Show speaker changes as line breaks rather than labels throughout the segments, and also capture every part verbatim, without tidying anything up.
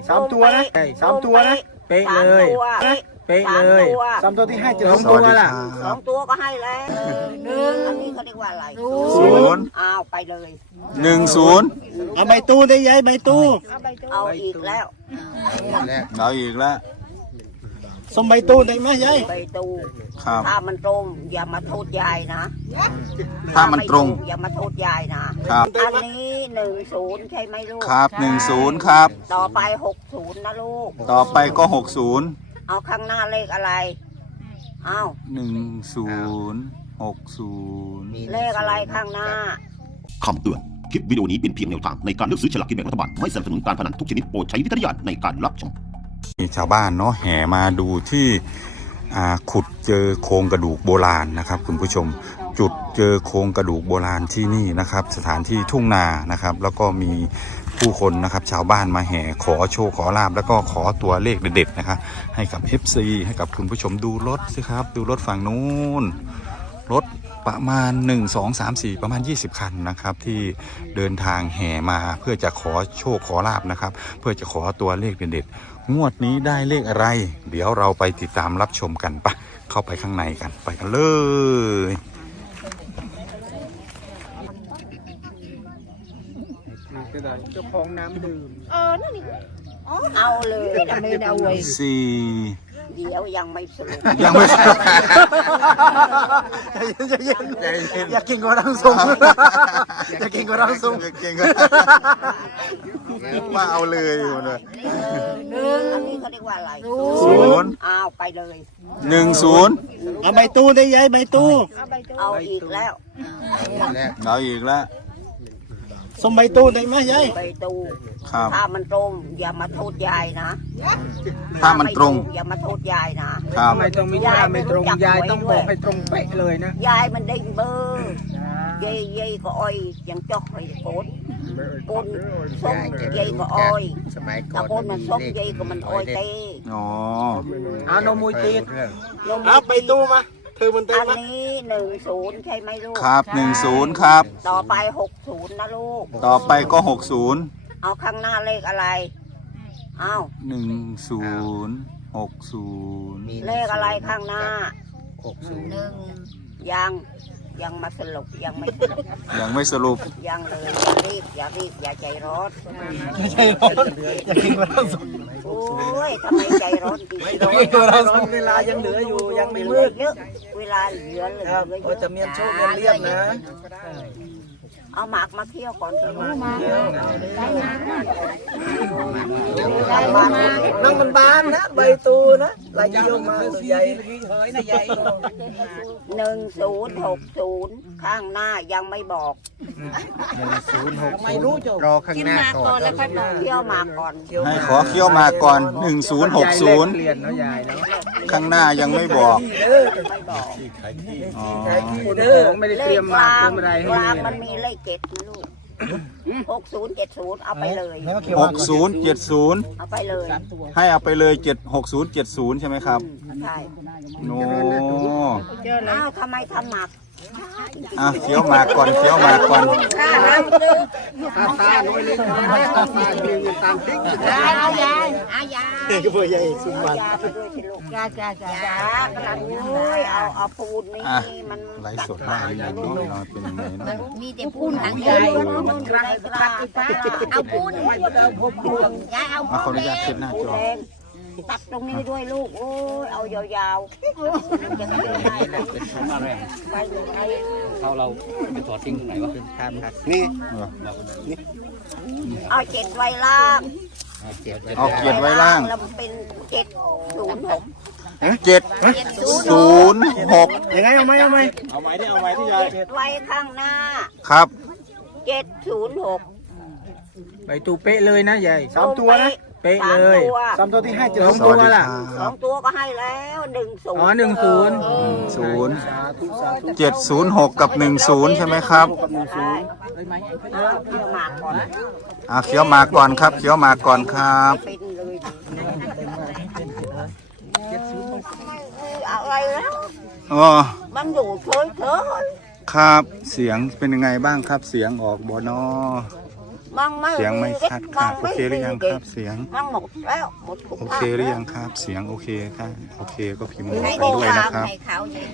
สามตัวนะสามตัวนะเป๊ะเลยเป๊ะเลยสามตัวที่ให้เจอสองตัวล่ะ
สองตัวก็ให้แล้วหนึ่งอันนี้เขาเรียกว่าอะไร
ศูนย์
อ้าวไปเลย
หนึ่งศูนย์
เอาใบตู้ได้ยัยใบตู้
เอาอีกแล้ว
เอาอีกแล้ว
สมใบตู้ได้ไหมยัย
ใบตู้
ครับ
ถ้ามันตรงอย่ามาโทษยายนะ
ถ้ามันตรง
อย่ามาโทษยายนะครับอันนี้หนึ่งศูนย์ใช่ไหมลูก
ครับหนึ่งศูนย์ครับ
ต่อไปหกศูนย์นะลูก
ต่อไปก็หกศูนย์
เอาข้างหน้าเลขอะไรอ้าว
หนึ่งศูนย์หกศูนย์
เลขอะไรข้างหน้า
คำเตือนคลิปวิดีโอนี้เป็นเพียงแนวทางในการเลือกซื้อฉลากกินแบ่งรัฐบาลไม่สนับสนุนการพนันทุกชนิดโปรดใช้วิจารณญาณในการรับชม
มีชาวบ้านเนาะแห่มาดูที่ขุดเจอโครงกระดูกโบราณนะครับคุณผู้ชมจุดเจอโครงกระดูกโบราณที่นี่นะครับสถานที่ทุ่งนานะครับแล้วก็มีผู้คนนะครับชาวบ้านมาแห่ขอโชคขอลาบแล้วก็ขอตัวเลขเด็ดๆนะครับให้กับ เอฟ ซี ให้กับคุณผู้ชมดูรถสิครับดูรถฝั่งนู้นรถประมาณหนึ่ง สอง สาม สี่ประมาณยี่สิบคันนะครับที่เดินทางแห่มาเพื่อจะขอโชคขอลาบนะครับเพื่อจะขอตัวเลขเด็ดๆงวดนี้ได้เลขอะไรเดี๋ยวเราไปติดตามรับชมกันปะเข้าไปข้างในกันไปกันเลย
เจ้าของน้ำดื่ม
เออนั่นนี่เอาเลยไม่เอาไว้
สี่
เดี๋ยวยังไม่สรุป
ยังไม่สรุป
อยากกินกว่ารังทรงอยากกินกว่ารังทรง
อยากกินกว่ามาเอาเลยเลย
หนึ่งอันนี้เขาเรียกว่าอะไร
ศูนย์
อ้าวไปเลย
หนึ่งศูนย์
เอาใบตู้ได้ยัยใบตู้
เอาอีกแล้ว
เอาอีกแล้ว
สมใบตู้ได้ไหมยัย
ใบตู้ถ้ามันตรงอย่ามาโทษยายนะ
ถ้ามันตรง
อย่ามาโทษยายนะ
ทำไมตรงไม่ยายไม่ตรงยายต้องบอกให้ตรงเป๊ะเลยนะ
ยายมันได้เบอร์ยายยายก็อ้อยยังจอกไปโกนโกนส้มยายก็อ้อยแต่โกนมันส้มยายก็มันอ้อยเต้
อ๋อ
เอานมมุยตีเอาใบตู้มาเธอมันเต็ม
อันนี้หนึ่งศูนย์ใช่ไหมลูก
ครับหนึ่งศูนย์ครับ
ต่อไปหกศูนย์นะลูก
ต่อไปก็หกศูนย์
เอาข้างหน้าเลขอะไรอ้าว
หนึ่งศูนย์หกศูนย์
เลขอะไรข้างหน้า
หกศูนย์หนึ่ง
ยังยังมาสรุปยังไม่สรุป
ยังไม่สรุป
ยังเลยอย่ารีบอย่ารีบอย่าใจร้อน
อย่าใจร้อนอย่ากินกว่ารังทรง
โอ้ยทำไมใจร้อนดี
ร้อนกว่ารังทรงเวลายังเหลืออยู่ยังไม่มืด
เยอะเวลาเหลือเหลือเยอะ
จะเมียนโชคเมียนเรียบนะ
เอาหมากมาเที่ยวก่อนสิมา
นั่งมันบานนะใบตูนะลายโยมมาใหญ่
หนึ่งศูนย์หกศูนย์ข้างหน้ายังไม่บอก
หนึ่งศูนย์หกไม่รู้จะรอข้างหน้าก่อน
แล้วค่อยบอกเที่ยวหมากก่อน
ให้ขอเที่ยวมาก่อนหนึ่งศูนย์หกศูนย์ข้างหน้ายังไม่บอก
ไม่บอก
ไม่ได้เตรียมมาเตรียมอะไรให้
มันมีเลขเจ็ดนะลูกหกศูนย์เจ็ดศูนย์เอาไปเลย
หกศูนย์เจ็ดศูนย์
เอาไปเลย
ให้เอาไปเลยเจ็ดหกศูนย์เจ็ดศูนย์ใช่ไหมครับ
ใช่
โน้
อ้าวทำไมทำหนัก
อ่ะเคี้ยวมาก่อนเคี้ยวมาก่อน
ตาตาโน้ยเลยตาตาเงินตามติ๊ก
เอายายเอายาย
เด็กผู้ใหญ่สุวรรณ
ยาจ้าจ้าจ้ากำลังเลยเอาเอาปูนนี่มัน
ไลฟ์สดมากเลยนะน้องเป็นยังไงนะ
มีแต่ปูนหางใหญ่เอาปูนยายเอา
ขออนุญาตเช็ดหน้าจอ
ตัดตรงนี้ด้วยลูกโอ้ยเอายาวๆจะได้ไป
เขาเราไปถอดทิ้งตรงไหนวะ
นี่
นี่เอาเจ็ดไว้ล่าง
เอาเจ็ดไว้ล่าง
แล้วเป็นเจ็ดศูนย์หก
เจ็ดศูนย์หก
ยังไงเอาไหมเอาไหม
เอาไหมที่เอาไหมที่ยาย
ไว้ข้างหน้า
ครับ
เจ็ดศูนย์หก
ใบตูเป๊ะเลยนะยายสามตัวนะเป๊ะเลยสามตัวที่ให้เจอสอง
ตัว
ล่ะ
สองตัวก็ให้แล้วหนึ่งศูนย์
อ๋อหนึ่งศูนย์
ศูนย์เจ็ดศูนย์หกกับหนึ่งศูนย์ใช่ไหมครับอ่าเคี้ยวมาก่อนครับเคี้ยวมาก่อนครับ
อะไรแล้ว
อ๋อ
มันอยู่เฉยเฉย
ครับเสียงเป็นยังไงบ้างครับเสียงออกบนอ
มันไม่
เสียงไม่ชัดครับโอเคหรือยังครับ
เ
เสียง
มันหมดแล้วหมดทุก
โอ
ภา
เค
ค
หรือ
แล้
ยั
ว
งครับ เสียงโอเคครับโอเคก็พิมพ์
ผี
ไป
โบ
ด้วย
รา
นะ
ณ
ครับ
ให้เขาสิ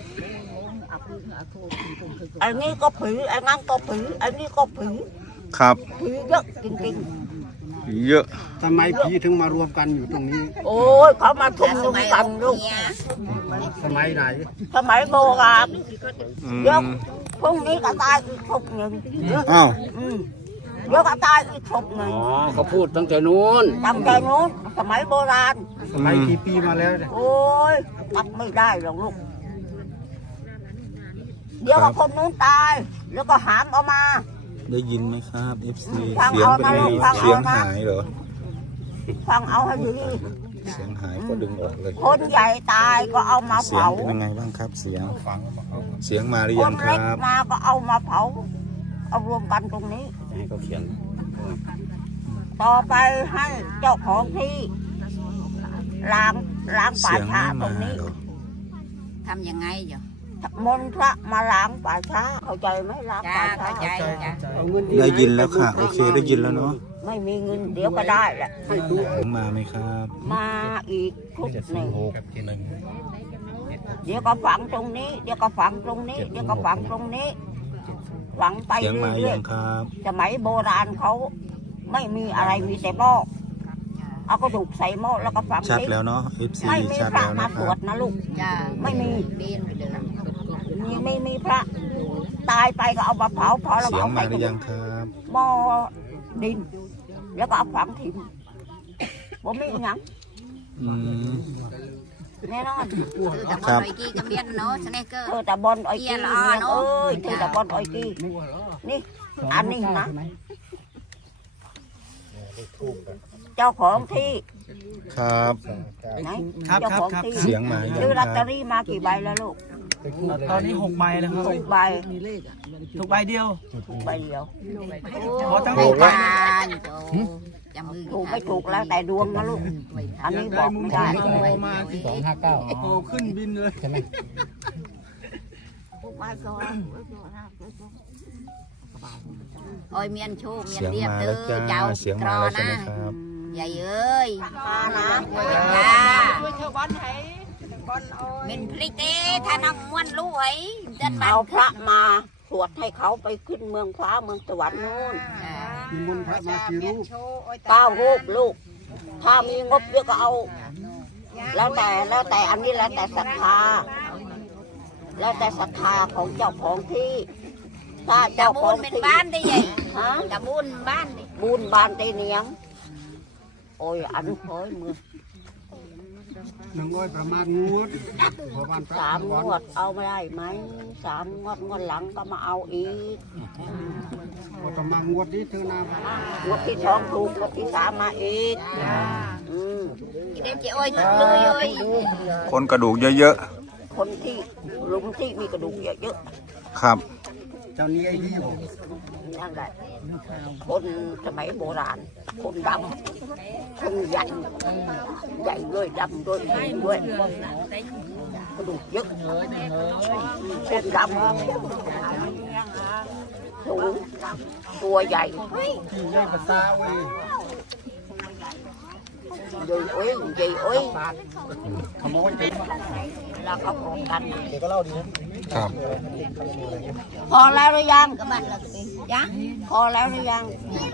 อันนี้ก็ผีอันนั้นก็ผีอันนี้ก็ผี
ครับ
ผีเยอะจริง
เยอะ
ทำไมผีถึงมารวมกันอยู่ตรงนี้
ๆ โอ้ยเขามาชุมนุมกันลูก
สมัยไหน
สมัยโบราณ
อื
เดี๋ยว
ม
พรุ่งนี้ก็ตายอีกศพหนึ่ง
อ้าว
อืมเดี๋ยวก็ตายอีกศพหนึ่ง
อ๋อเขาพูดตั้งแต่นู้น
จำใจนู้นสมัยโบราณ
สมัยกี่ปีมาแล้วเนี่ย
โอ้ยนับไม่ได้หรอกลูก เดี๋ยวก็คนนู้นตาย แล้วก็หามเอามา
ได้ยินไหมครับ เอฟ ซี
ฟัง
เสียง
เอา
เป็น
นะ
ไง
ลูกฟังเอานะ
เสียงหายเหรอ
ฟังเอาให้ดี
เสียงหายก็ดึงออกเลย
คนใหญ่ตายก็เอามา
เสียง
เผา
เป็นยังไงบ้างครับ เสียงเสียงมาหรือ
ค
ยั
น
งค
เล็ก
รับ
มาก็เอามาเผา เอารวมกันตรงนี้
ให้เขาเขียน
ต่อไปให้เจ้าของที่ล้างล้างป่า
เสียง
ช้า
ไม่
ตร
มาง
นี้
เหรอ
ทำยังไงจ้ะ
มนต์พระมาล้างป่าช้าเข้าใจไหมล้าง
จ้า
ป่าช้า
เข้าใจจ้ะ
เอาเงินที่
ได้ยินแล้วค่ะ โอเคได้ยินแล้วเนาะ
ไม่มีเงินเดี๋ยวก็ได้แหละ
ให้ดู
ผมมาไหมครับ
มาอีกชุดหนึ่งเดี๋ยวก็ฝังตรงนี้ เดี๋ยวก็ฝังตรงนี้ เดี๋ยวก็ฝังตรงนี้ ฝังไป
เสียงมาหรื
เรื่
อ
อย
ยังครับ
ๆสมัยโบราณเขาไม่มีอะไรมีแต่หม้อเอากระดูกใส่หม้อแล้วก็ฝัง
ชัด
ทิ้ง
แล้วเนาะ เอฟ ซี
ไม่มี
ชัด
พระ
แล้ว
มา
นะค
ส
รั
ว
บ
ดนะลูก
จ้า
ไม่มี
เบนไปเลย
มีไม่มีพระ ตายไปก็เอามาเผาเผาแล้ว
เสี
ก็
ยง
เอา
มา
ใส่
หรือยังครับ
หม้อดิน แล้วก็เอาฝังถิ่มบ่มีหยัง
อืม
แน่นอน
คือแต่
ครับ
บอลไอ้กี้กับเบียนเนาะสเนคเกอร์
เธอแต่บอลอ้อยกี้
เกียร์ละ
เมีย
เนอะ
เอ้ยเธอแต่บอลอ้อยกี้นี่อันนี้นะเจ้าของที่
ครับ
ไหน
ครับ
เจ้า
ครับ
ของ
ครับ
ที่
เสียงมาหรือ
ซื้อ
ยัง
ลอต
ค
เต
รั
อบ รี่มากี่ใบแล้วลูก
ตอนนี้หกใบแล้วครับ
ถูกใบ
ถูกใบเดียว
ถูกใบเดียว
ขอทั้งห
ให้
กใบ
ทานโจ้จำมือ
ถูกไม่ถูกแล้วแต่ดวงนะลูก อันนี้บอกไม่ได้
มาสองห้าเก้าโอ้ขึ้นบินเลยใช่ไหม
โอ้ยเมียนโชว์เมียน
เสียง
เรียบ
มา
เด้
แล้ว
อ
จ้า
เจ้า
เสียง
กร
มา
อ
แล้วใช่
นะ
ไหมครับ
ใหญ่เอ้ย
มานะ
จ้าเป็นพริกเต้ถ้าน้องม้วนรู้ไว้จันมัน
เอาพระมาสวดให้เขาไปขึ้นเมืองฟ้าเมืองสวรรค์นู่น
มีมนต์พระมากี่รูป
เก้ารูปลูก ถ้ามีงบเยอะก็เอา แล้วแต่แล้วแต่อันนี้แล้วแต่ศรัทธา แล้วแต่ศรัทธาของเจ้าของที่ ถ้า
จะ
เจ้าข
บุ
อ
ญ
ง
เป็น
ที่
บ้านได้ยัง
ฮะ
จะบุญบ้านดิ
บุญบานเตเนียงโอ้ยอันโอ้ยมือ
หนึ่งร้อยประมาณงวดประมาณ
สามงวดเอาไม่ได้ไหมสามงวดงวดหลังก็มาเอาอีก
พอประมาณงวดนี้เธอนา
งวดที่สองถูกงวดที่สามมาอีกอืม
เด็กจะโอ้ยทุกเลยโอ้ย
คนกระดูกเยอะ
คนที่หลุมที่มีกระดูกเยอะ
ๆ ครับ
เจ้านี้ไอ้ที่บอก
ๆนั่นแหละคนสมัยโบราณ คนดำคนใหญ่ใหญ่ด้วยดำด้วยสูงด้วยกระดูกเยอะคนดำสูงตัวใหญ่
ที่ใหญ่ภาษาเว้ย
ใหญ่โอ้ยใหญ่โอ้ย
ขโมยเต็ม
แล้วเขาพร้อมกัน
เด็กก็เล่าดีนะครับ
พอแล้วหรือยัง
ก็บ้านเราสิจ้า
พอแล้วหรือยัง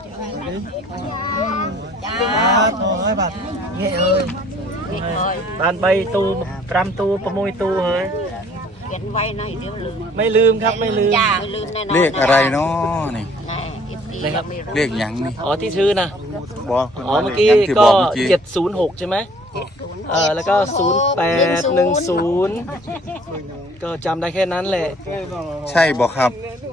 จ้า
โอ้ยบัตรเงี้ยเอ้ย
นิดหน่อย
บานใบตูปรำตูประมวยตูเฮ้ย
เขียนไว้หน่อยเดี๋ยวลืม
ไม่ลืมครับไม่ลืม
จ้าไม่ลืมแน่นอน
เลขอะไรเนาะนี่
แน่อีกที
นะครับ
ไม่รู้
เลขหยังนี่
อ๋อที่ชื่อนะ
บอก
อ๋อเมื่อกี้
ที่บ
ก็
อกเมื่อกี้
เจ็ดศูนย์หกใช่ไหมเออแล้วก็ศูนย์แปดหนึ่งศูนย์ก็จำได้แค่นั้นแหละ
ใช่บอกครับ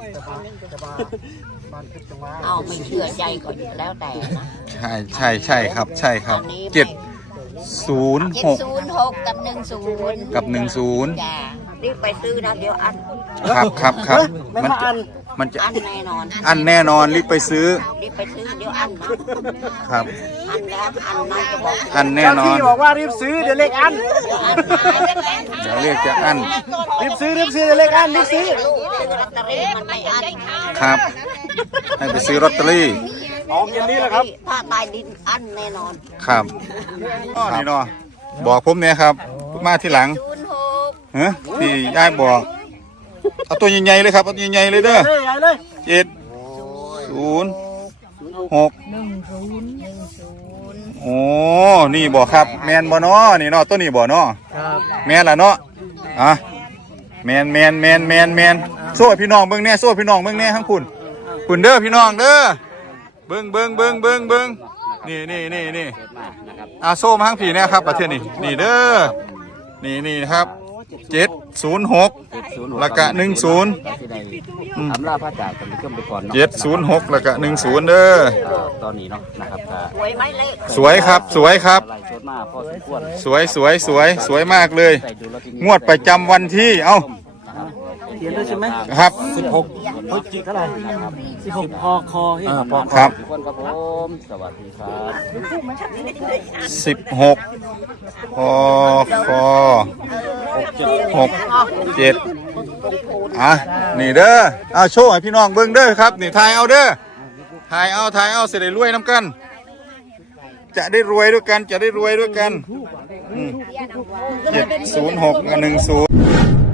เอาไม่เชื่อใจก็แล้วแต่นะ
ใช่ใช่ใช่ครับ ใช่ครับเจ็ดศูนย์
เจ็ด
หก
ศูนย์หกกับหนึ่งศูนย์
กับหนึ่งศูนย์
จ้า
รีบไปซื้อนะเดี๋ยวอัน
ครับครับครับมันจะมันจะ
อันแน่นอน
อันแน่นอนรีบไปซื้อ
รีบไปซื้อเดี๋ยวอันนะครับ อันแล้วอันนั้นจะบอก
อันแน่นอน
ที่บอกว่ารีบซื้อเดี๋ยวเลขอัน
เดี๋ยวอันหาย
เดี๋ยวเลขจะอัน
รีบซื้อรีบซื้อเดี๋ยวเลขอันรีบซื้อ
ลูกซื้อลอตเตอรี่มันไม่อัน
ครับ ให้ไปซื้อลอตเตอรี่
ออกเย็นนี้แหละครับ
ถ้าตายดินอันแน่นอน
ครับอ๋อนี่เนาะบอกผมเนี่ยครับมาที่หลัง
ศูนย์หก
เฮ้ยพี่ยายบอกเอาตัวใหญ่ๆเลยครับเอาตัวใหญ่ๆเลยเด้อ
เลยใหญ่เลย
เจ็ดศูนย์หกโอ้นี่บอกครับแมนบ่เนาะนี่เนาะตัวนี้บ่เนาะ
ครับ
แมนล่ะเนาะอ่ะแมนแมนแมนแมนแมนโซ่พี่น้องเบิ่งแน่โซ่พี่น้องเบิ่งแน่ทั้งคุณคุณเด้อพี่น้องเด้อเบิ่งเบิ่งเบิ่งเบิ่งเบิ่งนี่นี่นี่นี่อ่ะโซ่มาทั้งผีแน่ครับประเทศนี้นี่เด้อนี่นี่ครับเจ็ดศูนย์หกแล้วก็หนึ่งศูนย์
อำลาพระจากกันไปเครื่องไปก่อนเนาะ
เจ็ดศูนย์หกแล้วก็หนึ่งศูนย์เด้อ
ตอนนี้เนาะนะครับก็
สวยไหมเลข
สวยครับสวยครับ
ไล่สดมาพอสมควร
สวยสวยสวยสวยมากเลย
ใส่ดูแล้วทีนี้
งวดประจำวันที่เอ้า
เขียนด้วยใช่ไหม
ครับ
สิบหกพฤศจิกเท่าไหร่สิบหกพอคอที่
ครับ
ทุกคนครับผมสวัสดีครับ
สิบหกพอคอหกเจ็ดอ่ะนี่เด้อเอาโชว์ให้พี่น้องเบิ่งเด้อครับนี่ถ่ายเอาเด้อถ่ายเอาถ่ายเอาเสด็จรวยน้ำกัน จะได้รวยด้วยกันจะได้รวยด้วยกันเจ็ดศูนย์หกกับหนึ่งศูนย์